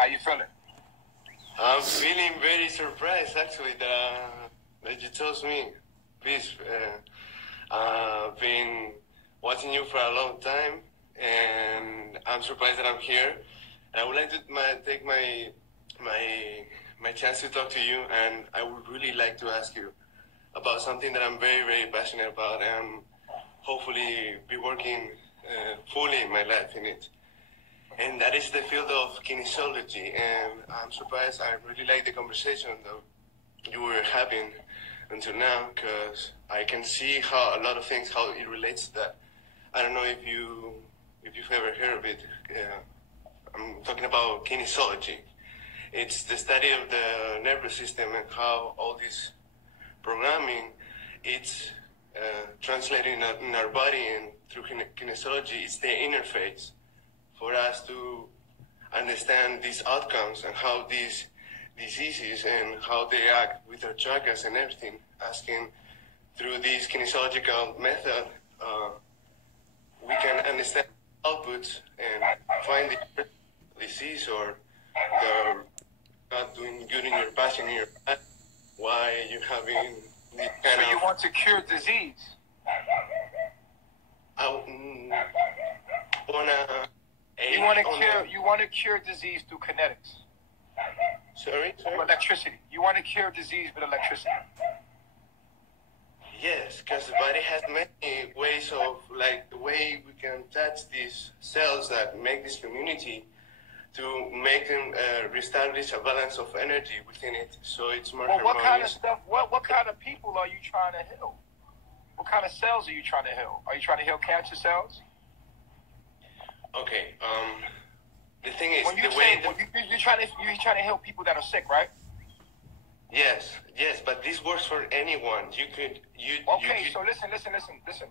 How you feeling? I'm feeling very surprised, actually, that you told me. Please, I've been watching you for a long time, and I'm surprised that I'm here. And I would like to take my chance to talk to you, and I would really like to ask you about something that I'm very, very passionate about, and hopefully be working fully in my life in it. And that is the field of kinesiology. And I'm surprised. I really like the conversation that you were having until now, because I can see how a lot of things, how it relates to that. I don't know if you've ever heard of it. I'm talking about kinesiology. It's the study of the nervous system and how all this programming, it's translated in our body, and through kinesiology, it's the interface for us to understand these outcomes and how these diseases and how they act with our chakras and everything. Asking through this kinesiological method, we can understand outputs and find the disease or the not doing good in your passion in your life. Why you having this kind So you want to cure disease? You want to cure disease through kinetics. Sorry? Electricity. You want to cure disease with electricity. Yes, because the body has many ways of, like, the way we can touch these cells that make this community to make them reestablish a balance of energy within it, so it's more harmonious. What kind of stuff, what kind of people are you trying to heal? What kind of cells are you trying to heal? Are you trying to heal cancer cells? Okay, the thing is, you're trying to help people that are sick, right? Yes, but this works for anyone. So listen.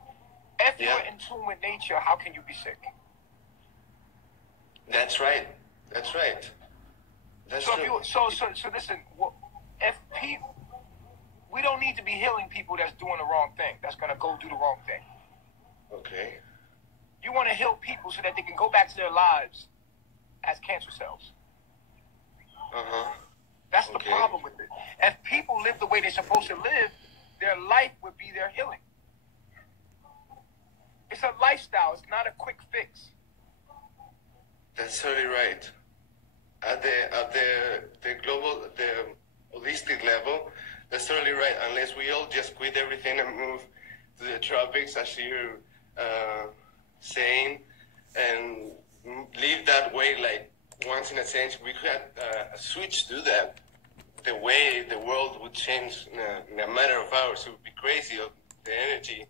If you're in tune with nature, how can you be sick? That's right. That's so true. So listen. If people, we don't need to be healing people that's doing the wrong thing. That's gonna go do the wrong thing. Okay. You want to heal people so that they can go back to their lives as cancer cells. That's the problem with it. If people live the way they're supposed to live, their life would be their healing. It's a lifestyle. It's not a quick fix. That's totally right. At the global, the holistic level, that's totally right. Unless we all just quit everything and move to the tropics, as you're saying, and live that way, like once in a century, we could a switch to that. The way the world would change in a matter of hours, it would be crazy of the energy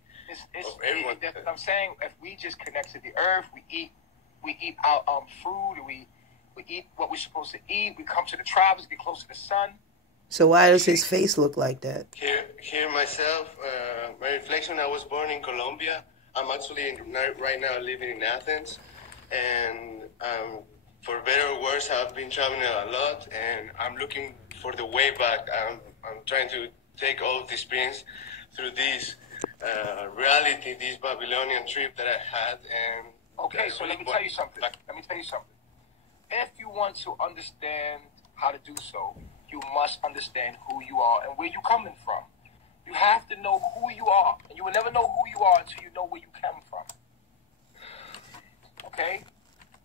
of everyone. That's what I'm saying. If we just connect to the earth, we eat our food, we eat what we're supposed to eat. We come to the tribes, get close to the sun. So why does his face look like that? Here myself, my reflection. I was born in Colombia. I'm actually right now living in Athens, and for better or worse, I've been traveling a lot, and I'm looking for the way back. I'm trying to take all the experience through this reality, this Babylonian trip that I had. And okay, so let me tell you something. If you want to understand how to do so, you must understand who you are and where you're coming from. You have to know who you are, and you will never know who you are until you know where you come from. Okay?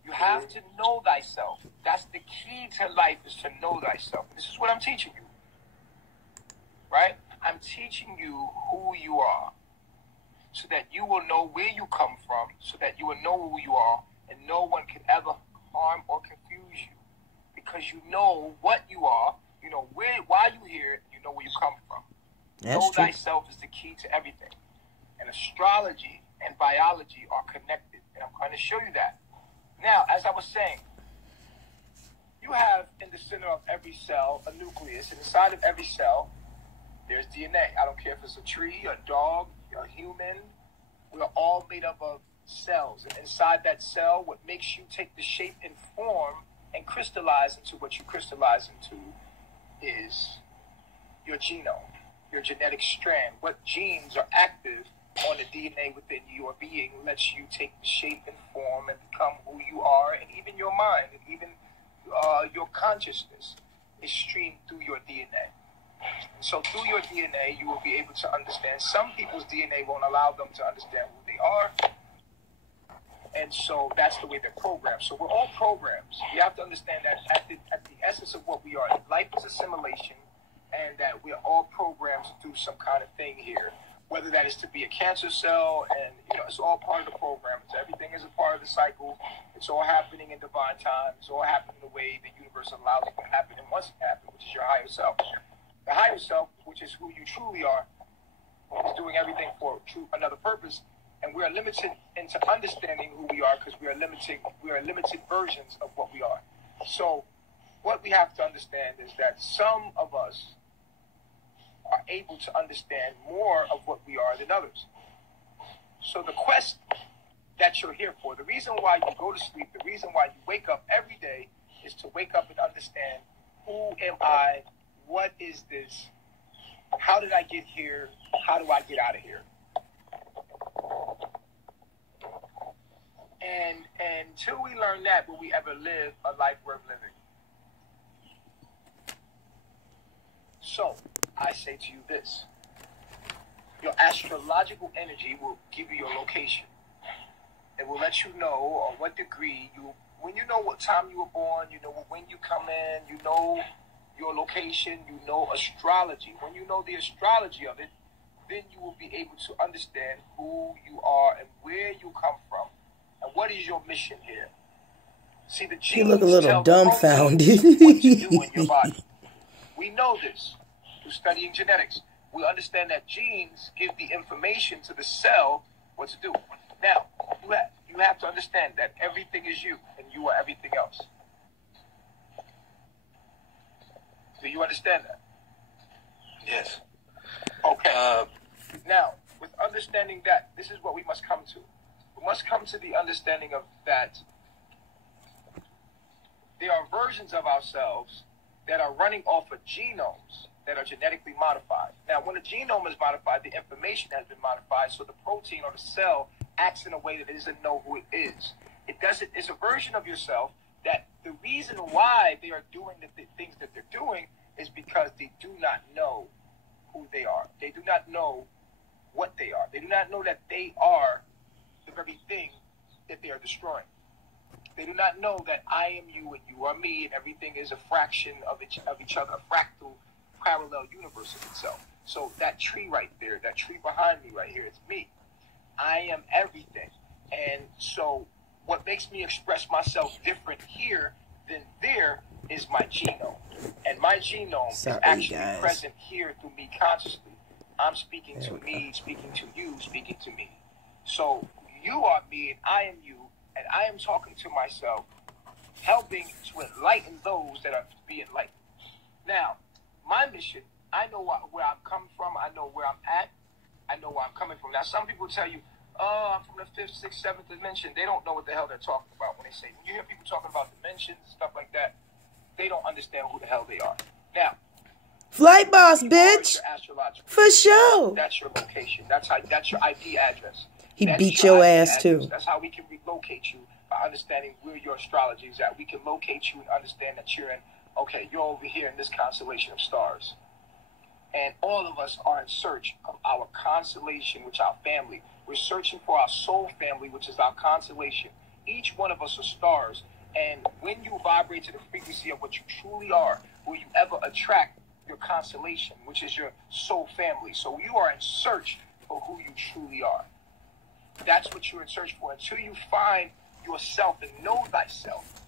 You have to know thyself. That's the key to life, is to know thyself. This is what I'm teaching you. Right? I'm teaching you who you are, so that you will know where you come from, so that you will know who you are, and no one can ever harm or confuse you. Because you know what you are, you know why you're here, and you know where you come from. Know thyself is the key to everything. And astrology and biology are connected, and I'm going to show you that. Now, as I was saying, you have in the center of every cell a nucleus, and inside of every cell, there's DNA. I don't care if it's a tree, a dog, a human. We're all made up of cells. And inside that cell, what makes you take the shape and form and crystallize into what you crystallize into is your genome, your genetic strand. What genes are active on the DNA within your being lets you take the shape and form and become who you are, and even your mind, and even your consciousness is streamed through your DNA. So through your DNA, you will be able to understand. Some people's DNA won't allow them to understand who they are. And so that's the way they're programmed. So we're all programs. You have to understand that at the essence of what we are, life is assimilation, and that we're all programmed to do some kind of thing here. Whether that is to be a cancer cell, and it's all part of the program. Everything is a part of the cycle. It's all happening in divine time. It's all happening the way the universe allows it to happen and wants it to happen, which is your higher self. The higher self, which is who you truly are, is doing everything for another purpose. And we are limited into understanding who we are because we are limited versions of what we are. So what we have to understand is that some of us are able to understand more of what we are than others. So the quest that you're here for, the reason why you go to sleep, the reason why you wake up every day is to wake up and understand, who am I? What is this? How did I get here? How do I get out of here? And until we learn that, will we ever live a life worth living? So, I say to you this. Your astrological energy will give you your location. It will let you know on what degree when you know what time you were born, you know when you come in, you know your location, you know astrology. When you know the astrology of it, then you will be able to understand who you are and where you come from and what is your mission here. See, the genes you look a little dumbfounded. what to do in your body. We know this through studying genetics. We understand that genes give the information to the cell what to do. Now, you have to understand that everything is you and you are everything else. Do you understand that? Yes. Okay. Now, with understanding that, this is what we must come to. We must come to the understanding of that there are versions of ourselves that are running off of genomes that are genetically modified. Now, when a genome is modified, the information has been modified, so the protein or the cell acts in a way that it doesn't know who it is. It's a version of yourself that the reason why they are doing the things that they're doing is because they do not know who they are. They do not know what they are. They do not know that they are the very thing that they are destroying. They do not know that I am you and you are me, and everything is a fraction of each other, a fractal parallel universe of itself. So that tree right there, that tree behind me right here, it's me. I am everything. And so what makes me express myself different here than there is my genome. And my genome is actually present here through me consciously. I'm speaking to me, speaking to you, speaking to me. So you are me and I am you, and I am talking to myself, helping to enlighten those that are to be enlightened. Now, my mission, I know where I'm coming from. I know where I'm at. I know where I'm coming from. Now, some people tell you, oh, I'm from the 5th, 6th, 7th dimension. They don't know what the hell they're talking about when they say, when you hear people talking about dimensions and stuff like that, they don't understand who the hell they are. Now, Flight boss, bitch. For sure. That's your location. That's your IP address. He beat your ass too. That's how we can relocate you by understanding where your astrology is at. We can locate you and understand that you're over here in this constellation of stars. And all of us are in search of our constellation, which is our family. We're searching for our soul family, which is our constellation. Each one of us are stars. And when you vibrate to the frequency of what you truly are, will you ever attract your constellation, which is your soul family. So you are in search for who you truly are. That's what you're in search for. Until you find yourself and know thyself,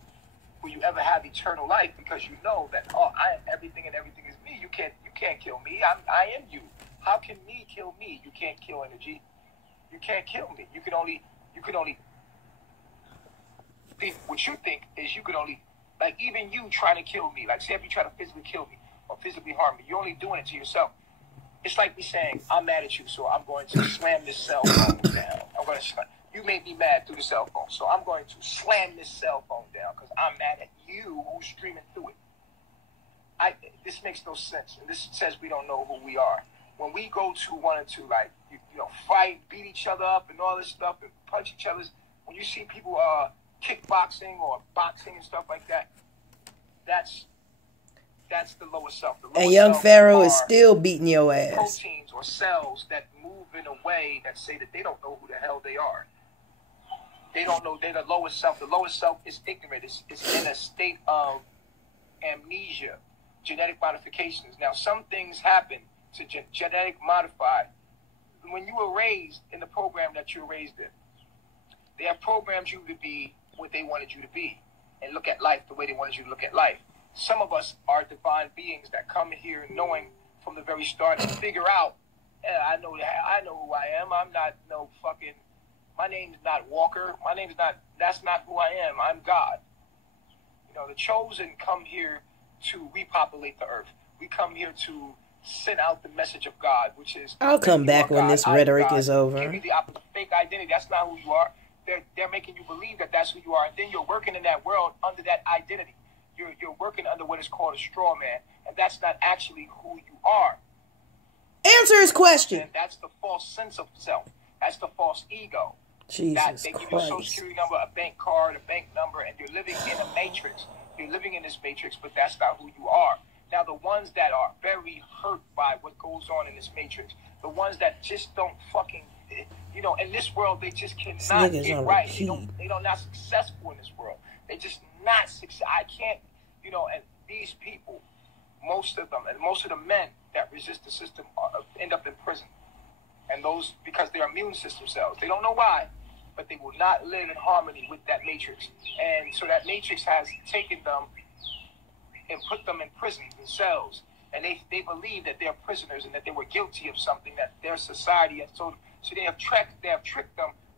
will you ever have eternal life, because you know that, I am everything and everything is me. You can't kill me. I am you. How can me kill me? You can't kill energy. You can't kill me. You can only think what you think is you can only, like, even you trying to kill me, like say if you try to physically kill me or physically harm me, you're only doing it to yourself. It's like me saying, I'm mad at you, so I'm going to slam this cell phone down. You made me mad through the cell phone, so I'm going to slam this cell phone down because I'm mad at you who's streaming through it. This makes no sense, and this says we don't know who we are. When we go to wanting to fight, beat each other up, and all this stuff, and punch each other's, when you see people kickboxing or boxing and stuff like that, That's the lower self. The lower And young self Pharaoh is are still beating your ass. proteins or cells that move in a way that say that they don't know who the hell they are. They don't know they're the lower self. The lower self is ignorant. It's in a state of amnesia, genetic modifications. Now, some things happen to genetic modify. When you were raised in the program that you were raised in, they have programmed you to be what they wanted you to be and look at life the way they wanted you to look at life. Some of us are divine beings that come here knowing from the very start and figure out, I know who I am. I'm not no fucking, my name's not Walker. That's not who I am. I'm God. You know, the chosen come here to repopulate the earth. We come here to send out the message of God, which is... I'll come back when this rhetoric is over. Give you the opposite fake identity. That's not who you are. They're making you believe that that's who you are, and then you're working in that world under that identity. You're working under what is called a straw man, and that's not actually who you are. Answer his question. And that's the false sense of self. That's the false ego. Jesus They give you a social Christ. security number, a bank card, a bank number, and you're living in a matrix. You're living in this matrix, but that's not who you are. Now, the ones that are very hurt by what goes on in this matrix, the ones that just don't fucking, you know, in this world, they just cannot get right. They're not successful in this world. They just not successful. I can't, you know, and these people, most of them, and most of the men that resist the system end up in prison. And those, because they're immune system cells. They don't know why, but they will not live in harmony with that matrix. And so that matrix has taken them and put them in prisons and cells. And they believe that they're prisoners and that they were guilty of something that their society has told them. So they have tricked them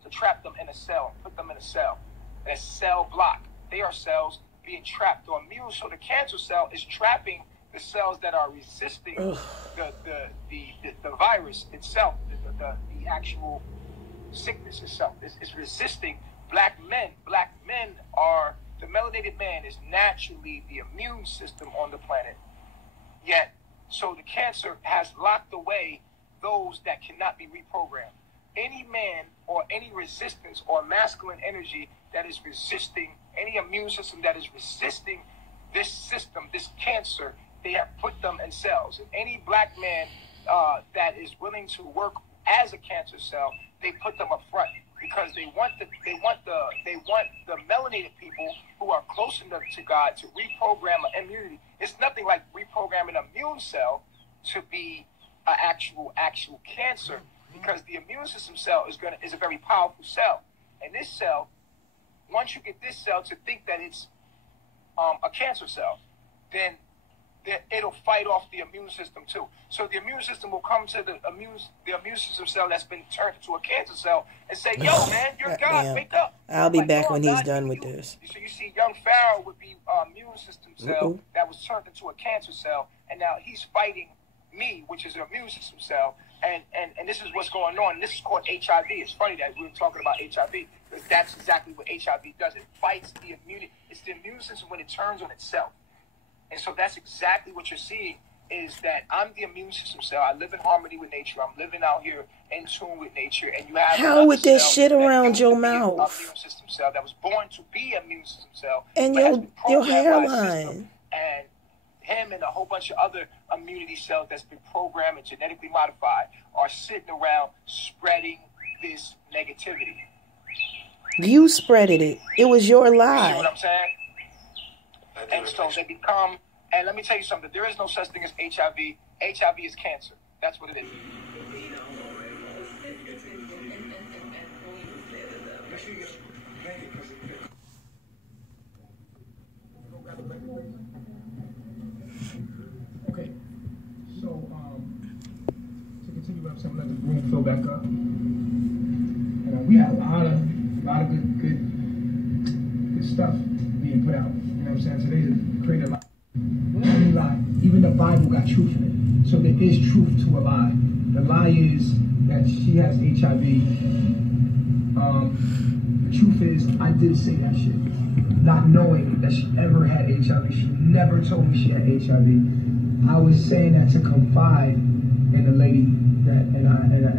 to trap them in a cell, put them in a cell. A cell block. They are cells being trapped or immune. So the cancer cell is trapping the cells that are resisting the virus itself, the actual sickness itself. Is resisting black men. Black men are, the melanated man is naturally the immune system on the planet. Yet, so the cancer has locked away those that cannot be reprogrammed. Any man or any resistance or masculine energy that is resisting, any immune system that is resisting this system, this cancer, they have put them in cells. And any black man that is willing to work as a cancer cell, they put them up front because they want the melanated people who are close enough to God to reprogram an immunity. It's nothing like reprogramming an immune cell to be an actual cancer, because the immune system cell is a very powerful cell. And this cell, once you get this cell to think that it's a cancer cell, then it'll fight off the immune system too. So the immune system will come to the immune system cell that's been turned into a cancer cell and say, "Yo, man, you're God. Wake up." I'll be back when he's done with this. So you see, young Pharaoh would be immune system cell that was turned into a cancer cell, and now he's fighting me, which is an immune system cell, and this is what's going on. This is called HIV. It's funny that we were talking about HIV, because that's exactly what HIV does. It fights the immunity. It's the immune system when it turns on itself. And so that's exactly what you're seeing, is that I'm the immune system cell. I live in harmony with nature. I'm living out here in tune with nature. And you have how with that shit around your mouth? Immune system cell that was born to be an immune system cell. And your hairline. And him and a whole bunch of other immunity cells that's been programmed and genetically modified are sitting around spreading this negativity. You spreaded it. It was your lie. You see what I'm saying? And so they become, and let me tell you something, there is no such thing as HIV. HIV is cancer. That's what it is. Okay, so to continue what I'm saying, let the room fill back up. And we had a lot of good stuff being put out. You know what I'm saying? Today to create a lie. Any lie. Even the Bible got truth in it. So there is truth to a lie. The lie is that she has HIV. The truth is, I did say that shit, not knowing that she ever had HIV. She never told me she had HIV. I was saying that to confide in the lady that, and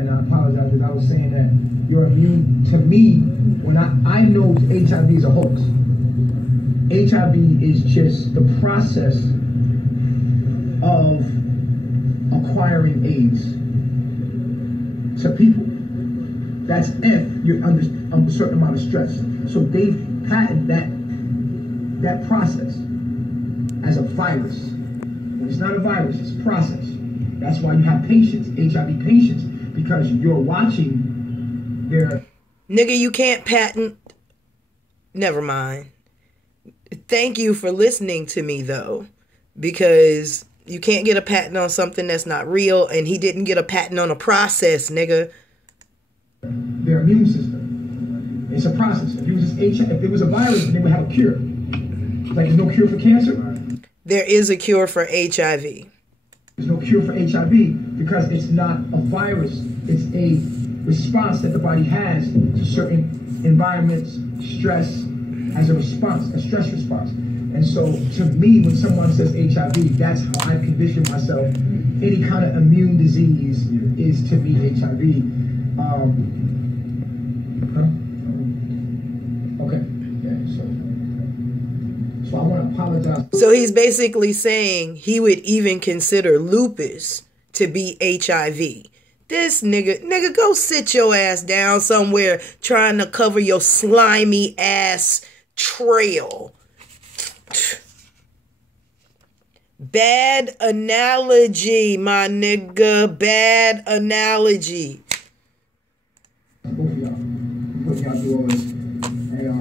I apologize, because I was saying that you're immune to me when I know HIV is a hoax. HIV is just the process of acquiring AIDS to people. That's if you're under a certain amount of stress. So they've patented that process as a virus. And it's not a virus, it's a process. That's why you have patients, HIV patients, because you're watching their... Nigga, you can't patent... Never mind. Thank you for listening to me, though, because you can't get a patent on something that's not real, and he didn't get a patent on a process, nigga. Their immune system. It's a process. If it was a virus, they would have a cure. Like there's no cure for cancer. There is a cure for HIV. There's no cure for HIV because it's not a virus. It's a response that the body has to certain environments, stress, as a response, a stress response. And so, to me, when someone says HIV, that's how I condition myself. Any kind of immune disease is, to me, HIV. Okay. Yeah, so I want to apologize. So he's basically saying he would even consider lupus to be HIV. This nigga, go sit your ass down somewhere trying to cover your slimy ass trail. Bad analogy, my nigga. Bad analogy. Both of y'all. Put y'all through all this. And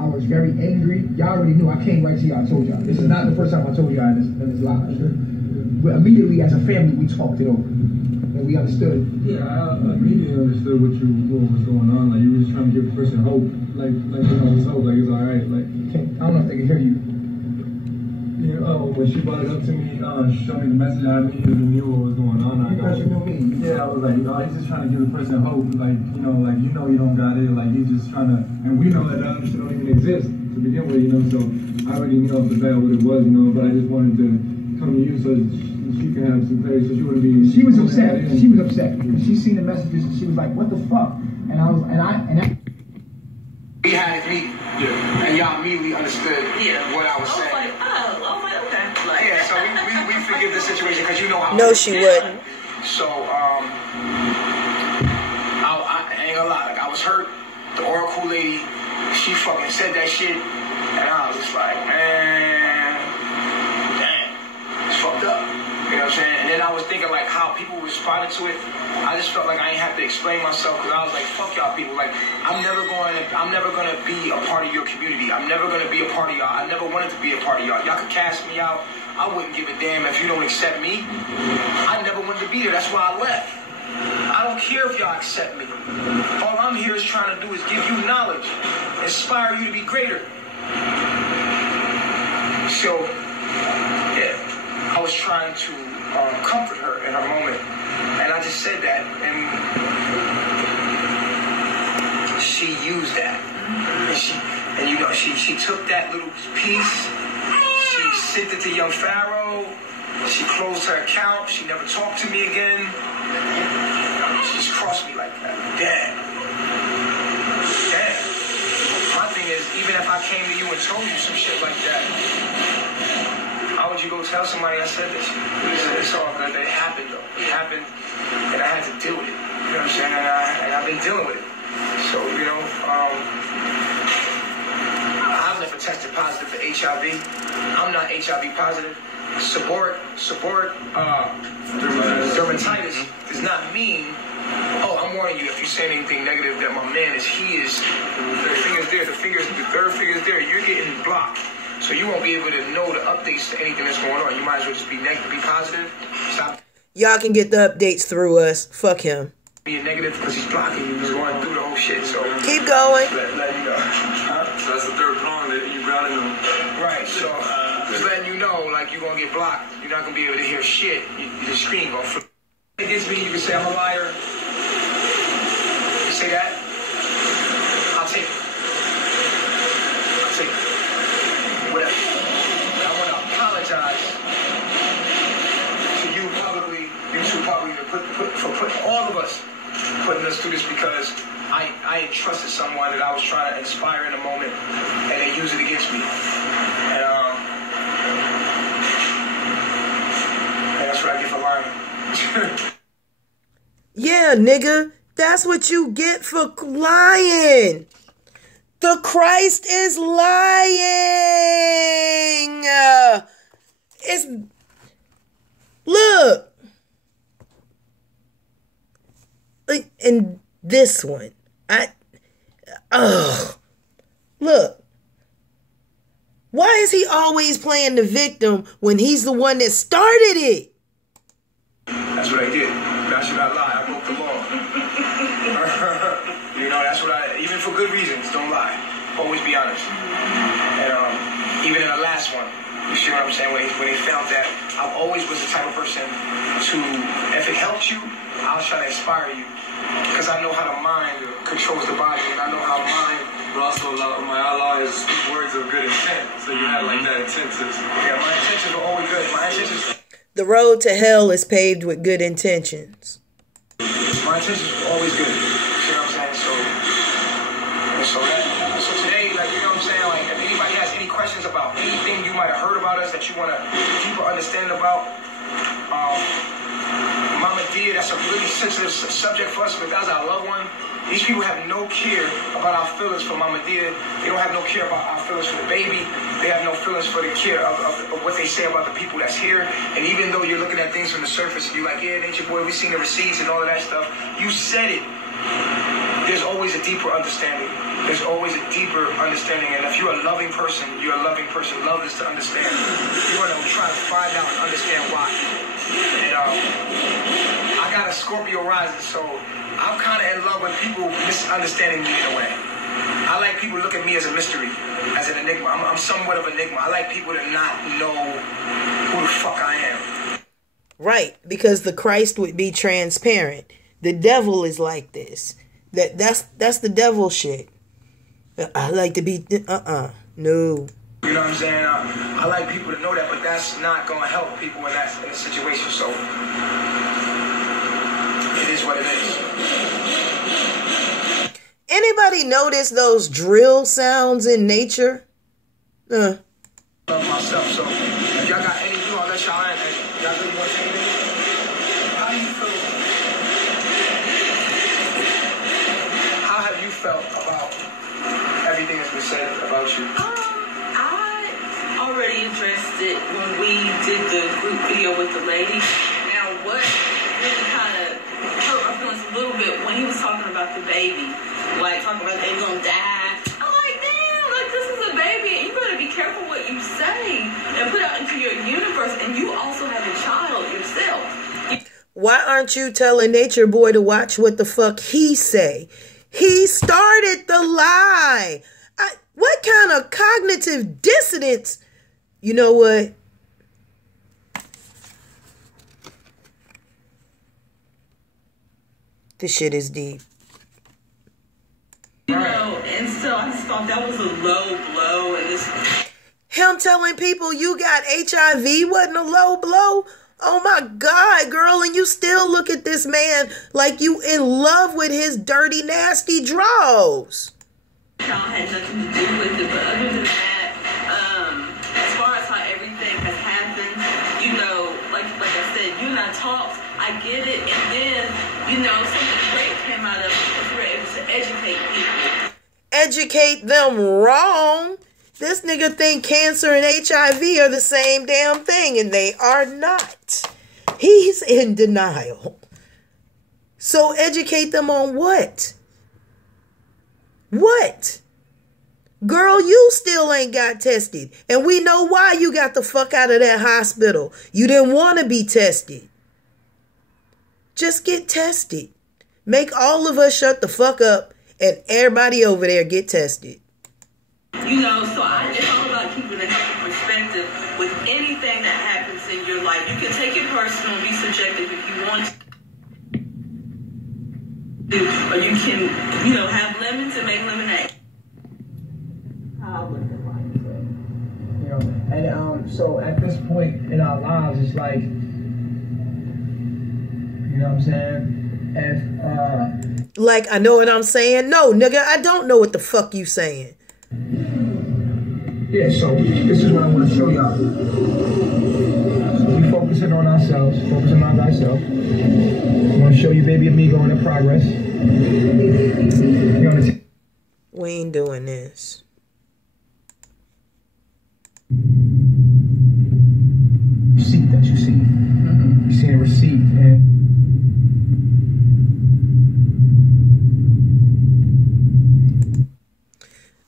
I was very angry. Y'all already knew. I came right to y'all. I told y'all. This is not the first time I told y'all in this live. But immediately as a family, we talked it over. And we understood. Yeah, I immediately understood what was going on. Like, you were just trying to give the person hope. Like it's hope. Like, it's all right. Like, I don't know if they can hear you. Yeah, when she brought it up to me, she showed me the message. I immediately knew what was going on. Because you know me. Yeah, I was like, he's just trying to give the person hope. Like, you don't got it. Like, he's just trying to, and we know that other shit don't even exist to begin with, so I already knew off the bat what it was, but I just wanted to come to you so she can have some clarity, so she wouldn't be... She was upset. She was upset. She seen the messages and she was like, what the fuck? And I was, and I we had it meeting. Yeah. And y'all immediately understood what I was saying. Oh my, okay. Like, yeah, so we forgive the situation because you know how... No, she wouldn't. So, I ain't gonna lie, like, I was hurt. The Oracle lady, she fucking said that shit, and I was just like, man, damn, it's fucked up. You know what I'm saying? And then I was thinking, like, how people responded to it. I just felt like I ain't have to explain myself because I was like, fuck y'all people. Like, I'm never gonna be a part of your community. I'm never gonna be a part of y'all. I never wanted to be a part of y'all. Y'all could cast me out. I wouldn't give a damn if you don't accept me. I never wanted to be there. That's why I left. I don't care if y'all accept me. All I'm here is trying to do is give you knowledge, inspire you to be greater. So, yeah, I was trying to comfort her in her moment, and I just said that, and she used that, and she took that little piece, she sent it to young Pharaoh, she closed her account, she never talked to me again. She just crossed me like that. Damn. My thing is, even if I came to you and told you some shit like that, how would you go tell somebody I said this? It's all good. It happened, though. It happened, and I had to deal with it. You know what I'm saying? And I've been dealing with it. So, I've never tested positive for HIV. I'm not HIV positive. Dermatitis does not mean, I'm warning you if you say anything negative that my man the third finger's there, you're getting blocked. So you won't be able to know the updates to anything that's going on. You might as well just be negative, be positive. Stop. Y'all can get the updates through us. Fuck him. Being negative because he's blocking you. He's going through the whole shit. So keep going. Let you know. So that's the third prong that you grounded them. Right. So just letting you know, like, you're gonna get blocked. You're not gonna be able to hear shit. Your screen gonna flip. Against me, you can say I'm a liar. You say that, I'll take it. Whatever. But I want to apologize to you publicly, for putting all of us, putting us through this, because I I trusted someone that I was trying to inspire in a moment, and they used it against me. And that's what I get for lying. Yeah, nigga, that's what you get for lying. The Christ is lying. Look. And this one, look. Why is he always playing the victim when he's the one that started it? That's what I did. That should not lie. I broke the law. You know, that's what even for good reasons, don't lie. Always be honest. And even in the last one, you see what I'm saying? When he found that, I always was the type of person to, if it helps you, I'll try to inspire you. Because I know how the mind controls the body, and I know how mind. But also, my Allah is words of good intent. So you had like that intentions. Yeah, my intentions were always good. My intentions. The road to hell is paved with good intentions. My intentions were always good. See what I'm saying? So today, like, you know what I'm saying? Like, if anybody has any questions about anything you might have heard about us that you want to deeper understand about, Mama Dia, that's a really sensitive subject for us because that's our loved one. These people have no care about our feelings for Mama Dia. They don't have no care about our feelings for the baby. They have no feelings for the care of what they say about the people that's here. And even though you're looking at things from the surface and you're like, yeah, Nature Boy, we seen the receipts and all of that stuff. You said it. There's always a deeper understanding. There's always a deeper understanding. And if you're a loving person, you're a loving person. Love is to understand. You're going to try to find out and understand why. And I got a Scorpio rising, so I'm kind of in love with people misunderstanding me in a way. I like people to look at me as a mystery, as an enigma. I'm somewhat of an enigma. I like people to not know who the fuck I am. Right, because the Christ would be transparent. The devil is like this. That's the devil shit. I like to be no. You know what I'm saying? I like people to know that, but that's not gonna help people in a situation. So it is what it is. Anybody notice those drill sounds in nature? Love myself. So if y'all got any I'll let y'all in. Y'all really want to say anything? How do you feel? How have you felt about everything that's been said about you? I already addressed it when we did the group video with the lady. Now, what really kind of hurt my feelings a little bit when he was talking about the baby, like talking about they gonna die. I'm like, damn, like this is a baby, and you better be careful what you say and put out into your universe. And you also have a child yourself. Why aren't you telling Nature Boy to watch what the fuck he say? He started the lie. What kind of cognitive dissonance? You know what? This shit is deep. You know, and so I just thought that was a low blow. And this him telling people you got HIV wasn't a low blow. Oh my God, girl, and you still look at this man like you in love with his dirty, nasty draws. Y'all had nothing to do with it, but other than that, as far as how everything has happened, you know, like I said, you and I talked, I get it, and then, you know, something great came out of it because we were able to educate people. Educate them wrong. This nigga think cancer and HIV are the same damn thing, and they are not. He's in denial. So educate them on what? What? Girl, you still ain't got tested. And we know why you got the fuck out of that hospital. You didn't want to be tested. Just get tested. Make all of us shut the fuck up and everybody over there get tested. You know, so it's all about keeping a healthy perspective with anything that happens in your life. You can take it personal and be subjective if you want to. Or you can, you know, have lemons and make lemonade. You know, and so at this point in our lives, it's like, you know what I'm saying? Like, I know what I'm saying? No, nigga, I don't know what the fuck you saying. Yeah, so this is what I want to show y'all. So we focusing on ourselves, focusing on thyself. I want to show you baby amigo in progress. We ain't doing this. Receipt that you see. You see a receipt, and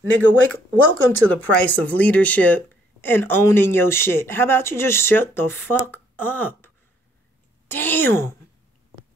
nigga, welcome to the price of leadership and owning your shit. How about you just shut the fuck up? Damn.